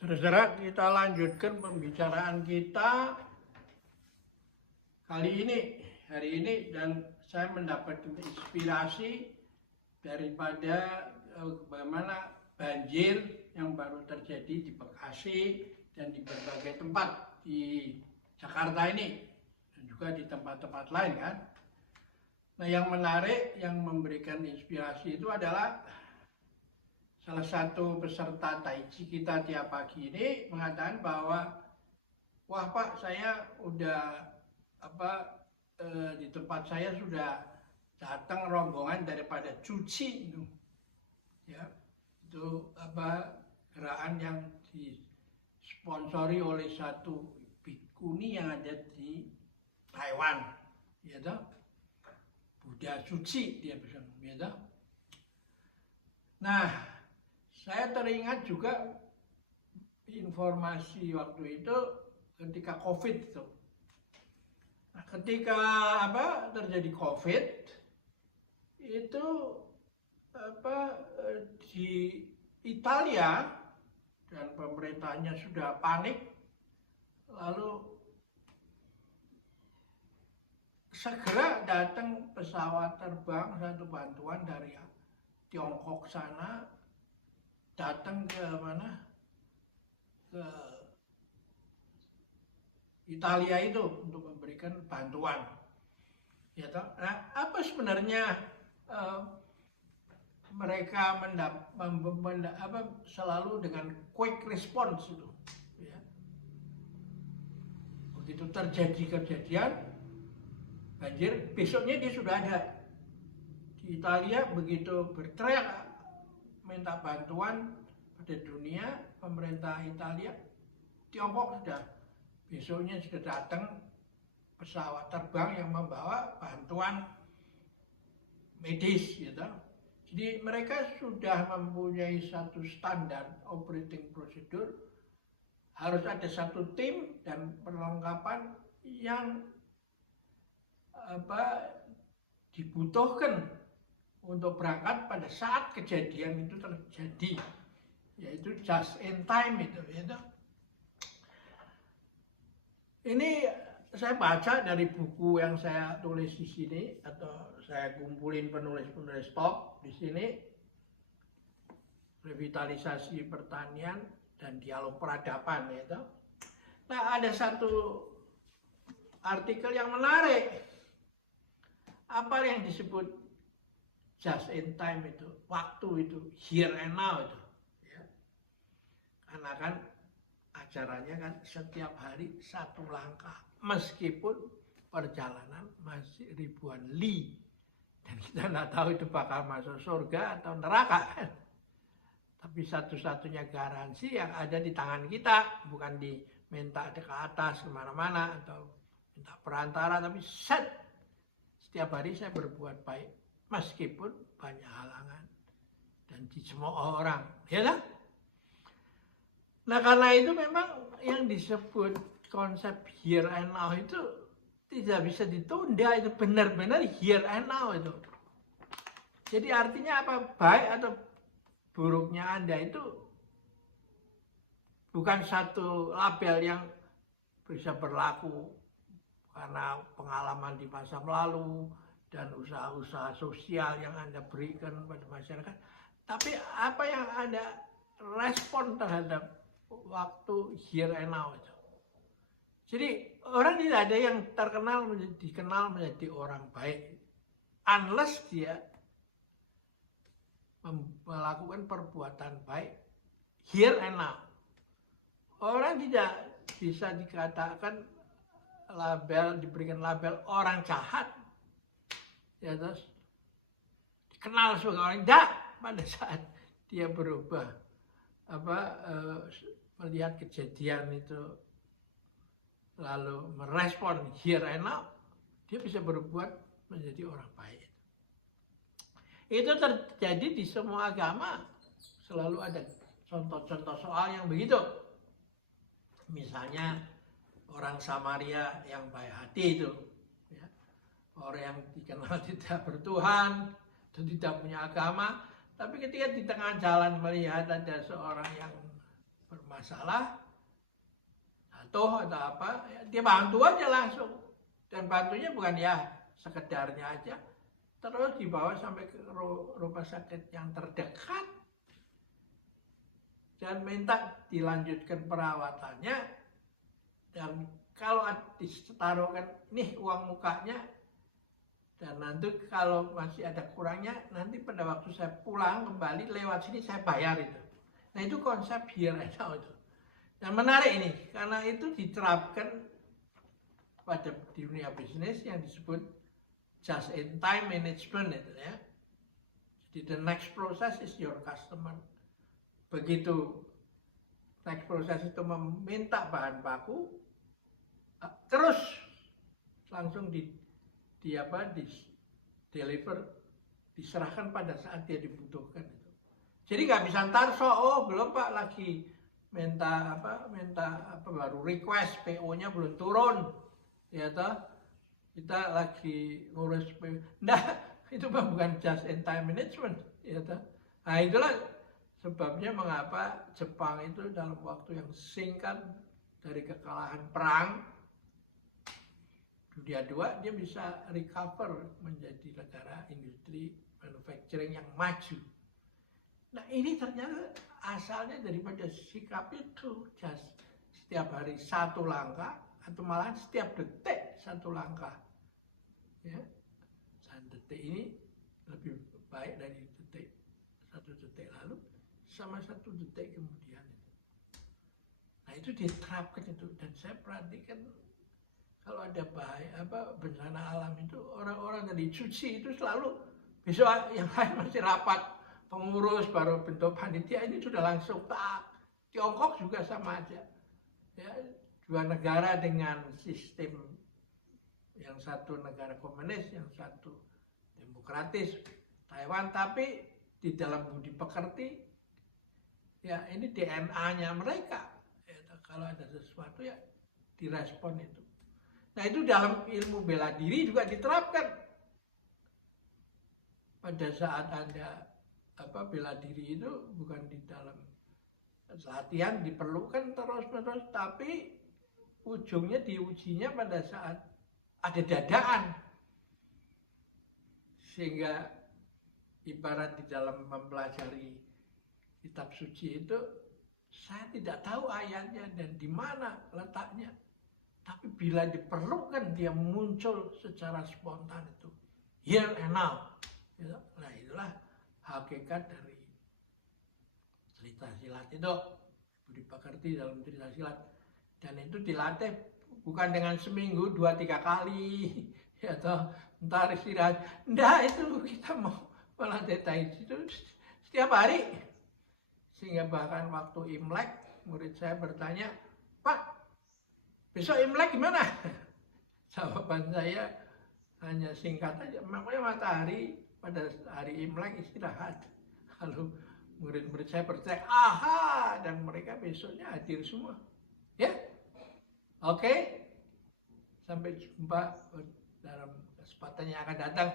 Saudara, kita lanjutkan pembicaraan kita hari ini, dan saya mendapat inspirasi daripada bagaimana banjir yang baru terjadi di Bekasi dan di berbagai tempat di Jakarta ini, dan juga di tempat-tempat lain kan. Nah, yang menarik, yang memberikan inspirasi itu adalah salah satu peserta Tai Chi kita tiap pagi ini mengatakan bahwa, wah Pak, saya udah di tempat saya sudah datang rombongan daripada cuci itu, ya, itu gerakan yang disponsori oleh satu bikuni yang ada di Taiwan, ya toh, Buddha suci dia bilang, ya toh. Nah, saya teringat juga informasi waktu itu ketika COVID itu. Nah, ketika terjadi COVID itu di Italia dan pemerintahnya sudah panik, lalu segera datang pesawat terbang satu bantuan dari Tiongkok sana, datang ke Italia itu untuk memberikan bantuan. Ya toh? Nah, apa sebenarnya mereka selalu dengan quick response itu, ya. Begitu terjadi kejadian banjir, besoknya dia sudah ada di Italia. Begitu berteriak minta bantuan pada dunia, pemerintah Italia, Tiongkok besoknya sudah datang pesawat terbang yang membawa bantuan medis, gitu. Jadi mereka sudah mempunyai satu standar operating procedure, harus ada satu tim dan perlengkapan yang dibutuhkan untuk berangkat pada saat kejadian itu terjadi, yaitu just in time itu, gitu. Ini saya baca dari buku yang saya tulis di sini, atau saya kumpulin penulis-penulis top di sini, Revitalisasi Pertanian dan Dialog Peradaban, gitu. Nah, ada satu artikel yang menarik. Apa yang disebut just in time itu, waktu itu, here and now itu, ya. Karena kan acaranya kan setiap hari satu langkah, meskipun perjalanan masih ribuan li, dan kita nggak tahu itu bakal masuk surga atau neraka kan. Tapi satu-satunya garansi yang ada di tangan kita, bukan diminta ke atas kemana-mana atau minta perantara, tapi setiap hari saya berbuat baik meskipun banyak halangan dan di semua orang, ya kan? Nah, karena itu memang yang disebut konsep here and now itu tidak bisa ditunda, itu benar-benar here and now itu. Jadi artinya apa? Baik atau buruknya Anda itu bukan satu label yang bisa berlaku karena pengalaman di masa lalu dan usaha-usaha sosial yang Anda berikan pada masyarakat. Tapi apa yang Anda respon terhadap waktu here and now itu. Jadi orang tidak ada yang dikenal menjadi orang baik unless dia melakukan perbuatan baik here and now. Orang tidak bisa dikatakan diberikan label orang jahat, ya, terus dikenal sebagai orang jahat pada saat dia berubah melihat kejadian itu lalu merespon here and now, dia bisa berbuat menjadi orang baik. Itu terjadi di semua agama, selalu ada contoh-contoh soal yang begitu. Misalnya orang Samaria yang baik hati itu, ya. Orang yang dikenal tidak bertuhan dan tidak punya agama, tapi ketika di tengah jalan melihat ada seorang yang masalah atau apa, ya, dia bantu aja langsung. Dan bantunya bukan ya sekedarnya aja, terus dibawa sampai ke rumah sakit yang terdekat dan minta dilanjutkan perawatannya. Dan kalau ditaruhkan nih uang mukanya, dan nanti kalau masih ada kurangnya, nanti pada waktu saya pulang kembali lewat sini saya bayar itu. Nah itu konsep here and now itu. Yang menarik ini, karena itu diterapkan pada dunia bisnis yang disebut just in time management itu ya. Jadi the next process is your customer. Begitu next process itu meminta bahan baku, terus langsung deliver, diserahkan pada saat dia dibutuhkan itu. Jadi nggak bisa ntar belum Pak lagi minta baru request PO-nya belum turun, ya toh kita lagi ngurus PO. Nah itu bukan just in time management, ya toh. Nah itulah sebabnya mengapa Jepang itu dalam waktu yang singkat dari kekalahan perang Dunia II dia bisa recover menjadi negara industri manufacturing yang maju. Nah ini ternyata asalnya daripada sikap itu, just setiap hari satu langkah atau malah setiap detik satu langkah. Ya, satu detik ini lebih baik dari satu detik lalu sama satu detik kemudian. Nah itu diterapkan itu, dan saya perhatikan kalau ada bencana alam itu orang-orang dari cuci itu selalu besok yang lain masih rapat pengurus baru bentuk panitia, ini sudah langsung tak. Tiongkok juga sama aja ya, dua negara dengan sistem, yang satu negara komunis, yang satu demokratis, Taiwan, tapi di dalam budi pekerti ya ini DNA-nya mereka ya, kalau ada sesuatu ya direspon itu. Nah itu dalam ilmu bela diri juga diterapkan. Pada saat Anda bela diri itu bukan di dalam latihan diperlukan terus-menerus, tapi ujungnya diujinya pada saat ada dadaan. Sehingga ibarat di dalam mempelajari kitab suci itu, saya tidak tahu ayatnya dan di mana letaknya. Tapi bila diperlukan dia muncul secara spontan itu. Here and now. Nah itulah hakikat dari cerita silat itu. Budi pekerti dalam cerita silat. Dan itu dilatih bukan dengan seminggu 2-3 kali. Ya toh, ntar istirahat. Nggak, itu kita mau melatih tai chi itu setiap hari. Sehingga bahkan waktu Imlek, murid saya bertanya, Pak, besok Imlek gimana? Jawaban saya hanya singkat aja. Makanya matahari pada hari Imlek istirahat. Lalu murid-murid saya percaya, aha, dan mereka besoknya hadir semua. Ya, oke. Sampai jumpa dalam kesempatan yang akan datang.